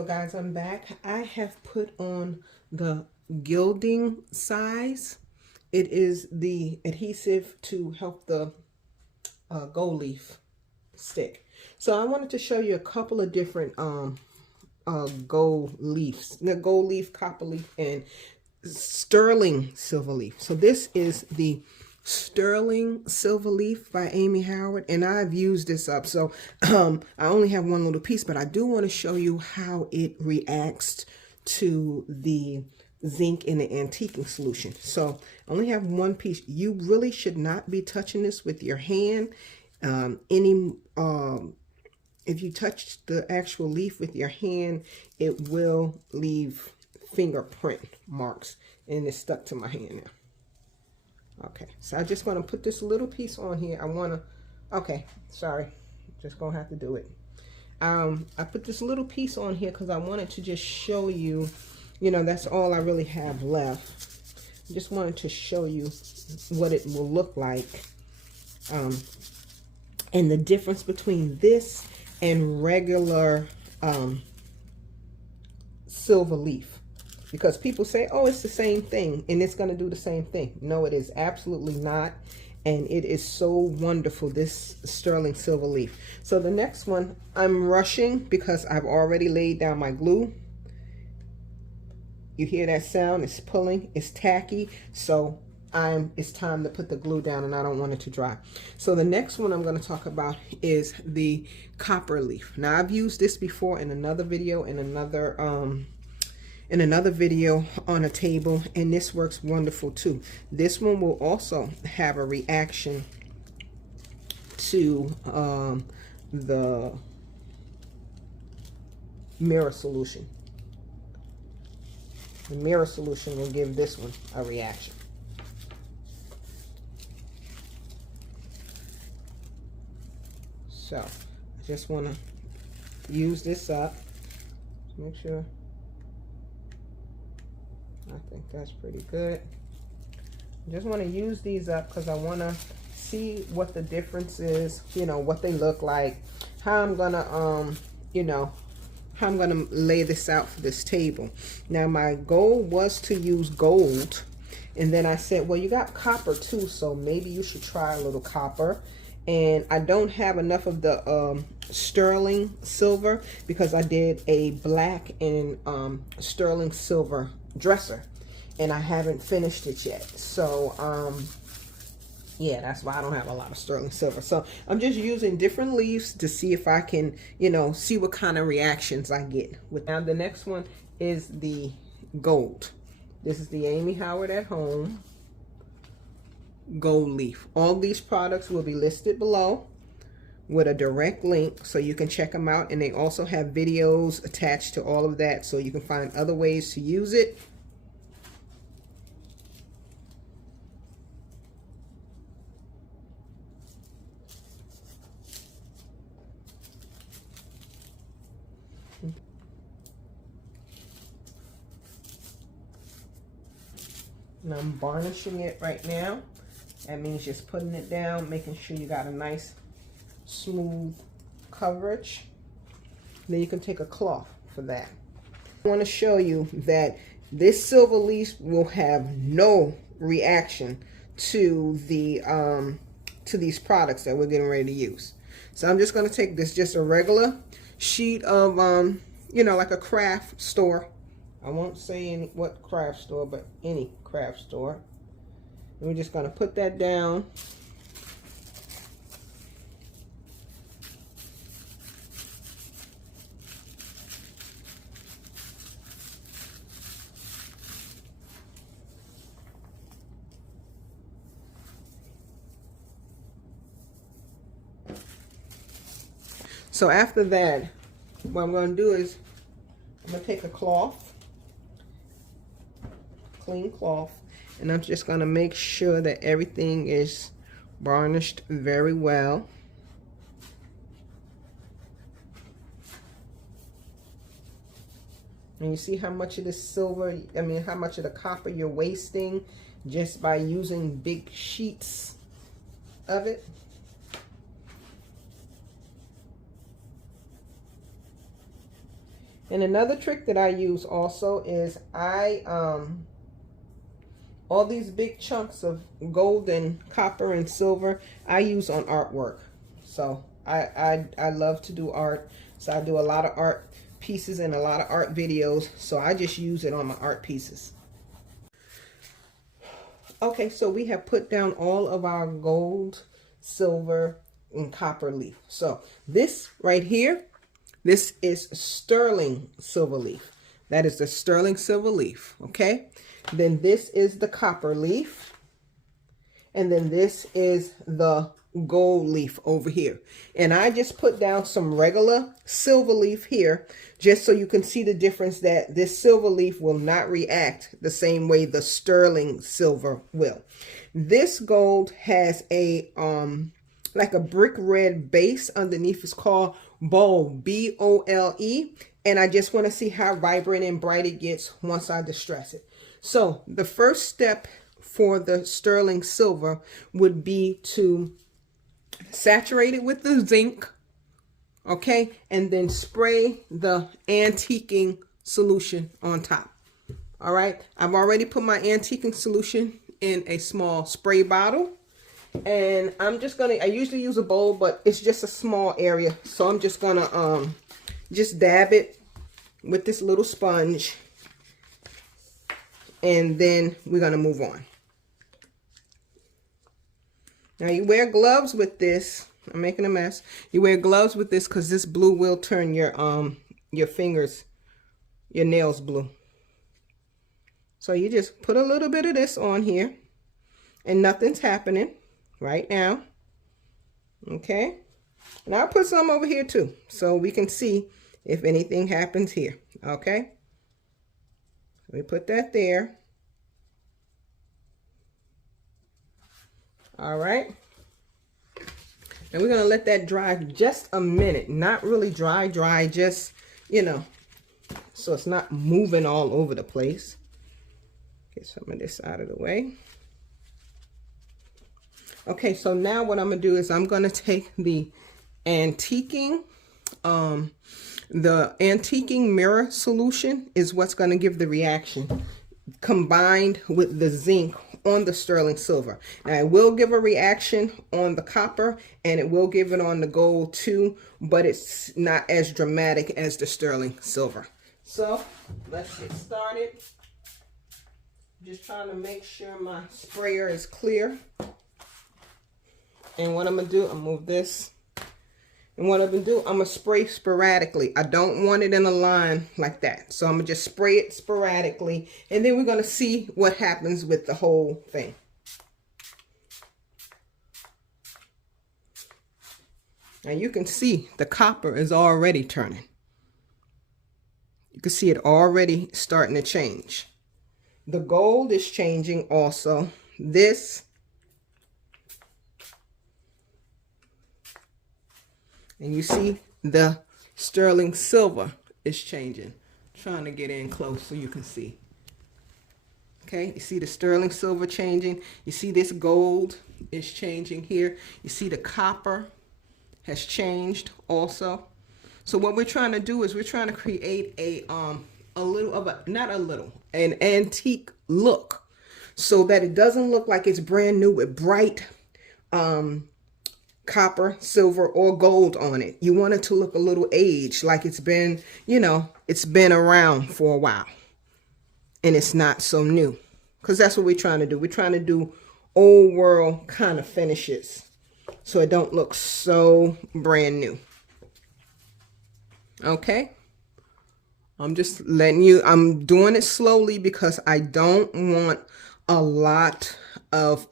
So guys, I'm back. I have put on the gilding size. It is the adhesive to help the Goldleaf stick. So I wanted to show you a couple of different gold leaves. The gold leaf, copper leaf, and sterling silver leaf. So this is the Sterling Silver Leaf by Amy Howard, and I've used this up. So I only have one little piece, but I do want to show you how it reacts to the zinc in the antiquing solution. So I only have one piece. You really should not be touching this with your hand. If you touch the actual leaf with your hand, it will leave fingerprint marks, and it's stuck to my hand now. Okay, so I just want to put this little piece on here. Okay, sorry, just gonna have to do it. I put this little piece on here because I wanted to just show you, that's all I really have left. I just wanted to show you what it will look like, and the difference between this and regular silver leaf. Because people say, oh, it's the same thing, and it's going to do the same thing. No, it is absolutely not. And it is so wonderful, this sterling silver leaf. So the next one, I'm rushing because I've already laid down my glue. You hear that sound? It's pulling. It's tacky. So it's time to put the glue down, and I don't want it to dry. So the next one I'm going to talk about is the copper leaf. Now, I've used this before in another video, in another video on a table, and this works wonderful too. This one will also have a reaction to the mirror solution. The mirror solution will give this one a reaction. So I just want to use this up. Make sure. I think that's pretty good. I just want to use these up because I want to see what the difference is, what they look like, how I'm going to, how I'm going to lay this out for this table. Now, my goal was to use gold, and then I said, well, you got copper too, so maybe you should try a little copper. And I don't have enough of the sterling silver because I did a black and sterling silver dresser, and I haven't finished it yet. So yeah, that's why I don't have a lot of sterling silver. So I'm just using different leaves to see if I can, see what kind of reactions I get with. Now the next one is the gold. This is the Amy Howard at Home Gold Leaf. All these products will be listed below with a direct link so you can check them out, and they also have videos attached to all of that so you can find other ways to use it. And I'm varnishing it right now. That means just putting it down, making sure you got a nice smooth coverage. Then you can take a cloth for that. I want to show you that this silver leaf will have no reaction to the to these products that we're getting ready to use. So I'm just going to take this, just a regular sheet of like a craft store. I won't say what craft store, but any craft store. And we're just going to put that down. So after that, what I'm going to do is I'm going to take a cloth, clean cloth, and I'm just going to make sure that everything is varnished very well. And you see how much of the silver, how much of the copper you're wasting just by using big sheets of it. And another trick that I use also is all these big chunks of gold and copper and silver I use on artwork. So I love to do art. So I do a lot of art pieces and a lot of art videos. So I just use it on my art pieces. Okay, so we have put down all of our gold, silver, and copper leaf. So this right here, this is sterling silver leaf. That is the sterling silver leaf, okay? Then this is the copper leaf. And then this is the gold leaf over here. And I just put down some regular silver leaf here just so you can see the difference, that this silver leaf will not react the same way the sterling silver will. This gold has a like a brick red base underneath. It's called Bold, B-O-L-E. And I just want to see how vibrant and bright it gets once I distress it. So the first step for the sterling silver would be to saturate it with the zinc, okay, and then spray the antiquing solution on top. All right, I've already put my antiquing solution in a small spray bottle, and I'm just gonna, I usually use a bowl, but it's just a small area, so I'm just gonna just dab it with this little sponge, and then we're gonna move on. Now you wear gloves with this. I'm making a mess. You wear gloves with this because this blue will turn your fingers, your nails blue. So you just put a little bit of this on here, and nothing's happening right now. Okay, and I'll put some over here too, so we can see if anything happens here. Okay, we put that there. All right, and we're gonna let that dry just a minute. Not really dry, just, you know, so it's not moving all over the place. Get some of this out of the way. Okay, so now what I'm gonna do is I'm gonna take the antiquing mirror solution is what's gonna give the reaction, combined with the zinc on the sterling silver. Now it will give a reaction on the copper, and it will give it on the gold too, but it's not as dramatic as the sterling silver. So let's get started. Just trying to make sure my sprayer is clear. And what I'm gonna do, I'm gonna move this. And what I'm gonna do, I'm gonna spray sporadically. I don't want it in a line like that. So I'm gonna just spray it sporadically, and then we're gonna see what happens with the whole thing. Now you can see the copper is already turning. You can see it already starting to change. The gold is changing also. This, and you see the sterling silver is changing. Trying to get in close so you can see. Okay, you see the sterling silver changing. You see this gold is changing here. You see the copper has changed also. So what we're trying to do is we're trying to create a little of a, not a little, an antique look, so that it doesn't look like it's brand new with bright copper, silver, or gold on it. You want it to look a little aged, like it's been, you know, it's been around for a while and it's not so new, because that's what we're trying to do. We're trying to do old world kind of finishes so it don't look so brand new. Okay, I'm just letting you, I'm doing it slowly because I don't want a lot of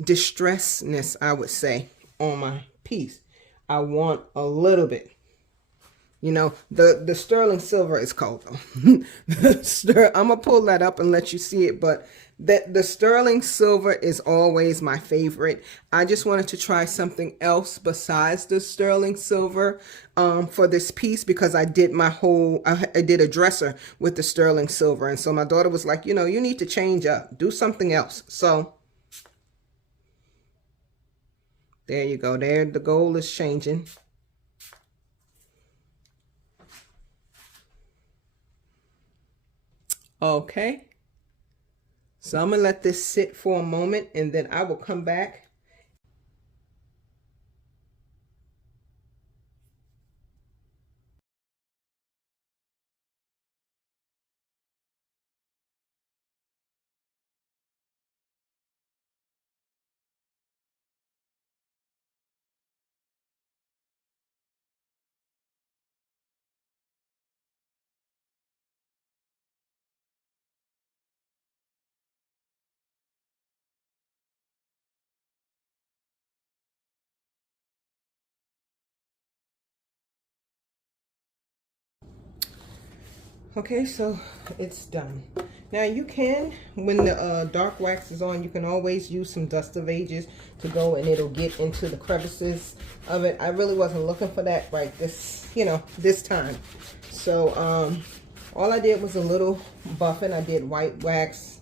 distressness, I would say, on my piece. I want a little bit. You know, the sterling silver is cold though. I'm gonna pull that up and let you see it, but the sterling silver is always my favorite. I just wanted to try something else besides the sterling silver for this piece, because I did I did a dresser with the sterling silver, and so my daughter was like, you know, you need to change up, do something else. So there you go. There, the gold is changing. Okay, so I'm gonna let this sit for a moment and then I will come back. Okay, so it's done. Now you can, when the dark wax is on, you can always use some dust of ages to go and it'll get into the crevices of it. I really wasn't looking for that right this, this time. So all I did was a little buffing. I did white wax,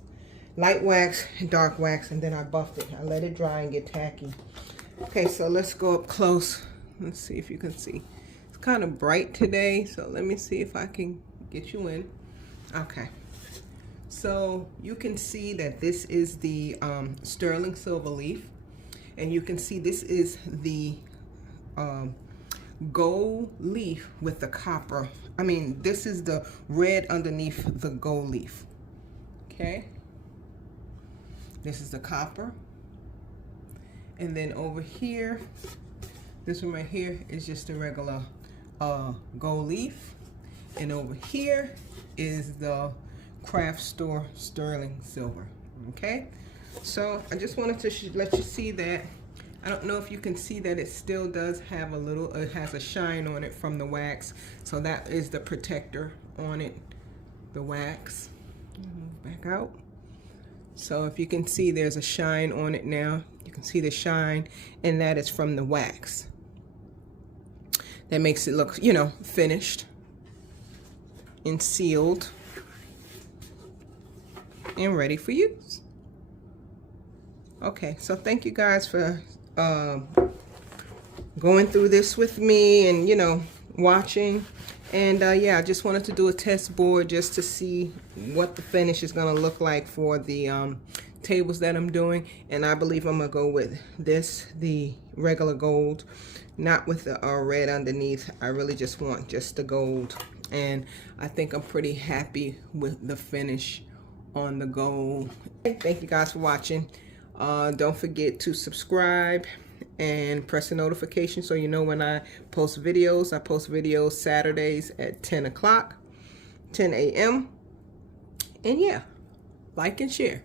light wax, dark wax, and then I buffed it. I let it dry and get tacky. Okay, so let's go up close. Let's see if you can see. It's kind of bright today, so let me see if I can get you in. Okay, so you can see that this is the sterling silver leaf, and you can see this is the gold leaf with the copper. I mean, this is the red underneath the gold leaf. Okay, this is the copper, and then over here, this one right here is just a regular gold leaf. And over here is the craft store sterling silver. Okay, so I just wanted to let you see that. I don't know if you can see that it still does have a little, it has a shine on it from the wax. So that is the protector on it, the wax. Move back out. So if you can see, there's a shine on it now. You can see the shine, and that is from the wax. That makes it look, finished and sealed and ready for use. Okay, so thank you guys for going through this with me and watching. And yeah, I just wanted to do a test board just to see what the finish is going to look like for the tables that I'm doing. And I believe I'm gonna go with this, the regular gold, not with the red underneath. I really just want just the gold, and I think I'm pretty happy with the finish on the gold. Thank you guys for watching. Don't forget to subscribe and press the notification so you know when I post videos. I post videos Saturdays at 10 o'clock, 10 a.m. And yeah, like and share.